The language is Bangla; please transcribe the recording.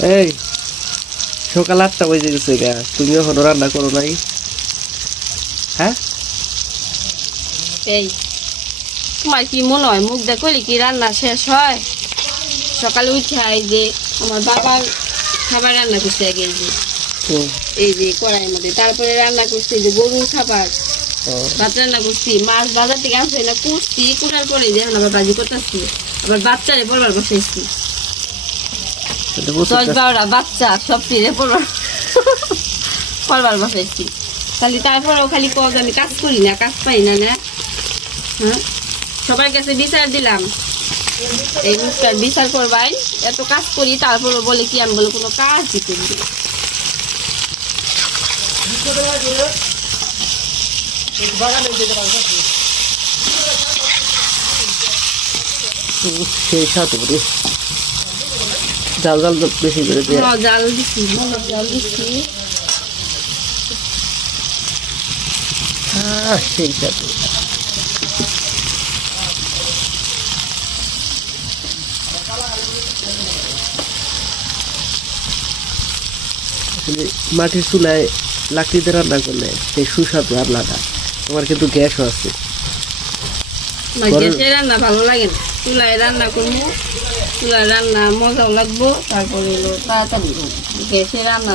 এই সকাল 8টা বেজে গেছে গা, তুমি এখনো রান্না করো নাই? হ্যাঁ এই তোমার কি মনে হয় মুখ দেখলে কি রান্না শেষ হয়? সকালে উঠে এই যে আমার বাবার খাবার রান্না করছে আগে, এই যে কড়াইয়ের মধ্যে, তারপরে রান্না করছি যে গরুর খাবার, ভাত রান্না করছি, মাছ বাজার থেকে আনছে না কুটছি, কুটার পরে যে এখন আবার ভাজি করতেছি, আবার বাচ্চারে পড়বার বসাইছি, 10-12টা বাচ্চা সব ফিরে পড়বার বসাইছি। খালি তারপরেও খালি কজ আমি কাজ করি না, কাজ পাই না না। হ্যাঁ, সবার কাছে বিচার দিলাম, এই মুখটার বিচার করবাই, এত কাজ করি তারপরে বলে কি আমি বলে কোনো কাজ দিতে দিই। সেই সাথে জাল জাল বেশি করে দিয়ে জাল দিচ্ছি, জাল দিচ্ছি। সেই সাথে মাটির চুলায় লাকড়িতে রান্না করলে সেই সুস্বাদু রান্নাটা। তোমার কিন্তু গ্যাসও আছে। গ্যাসে রান্না ভালো লাগে না, চুলায় রান্না করবো, চুলায় রান্না মজাও লাগবো, তারপরে হলো তাড়াতাড়ি গ্যাসে রান্না